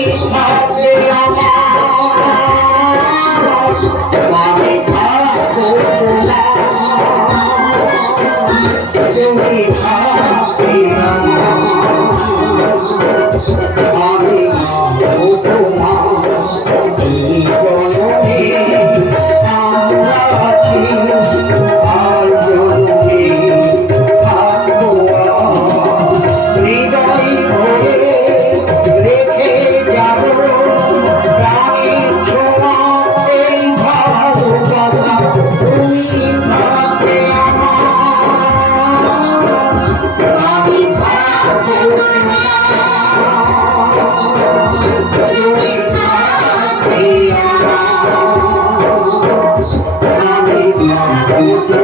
Hare Música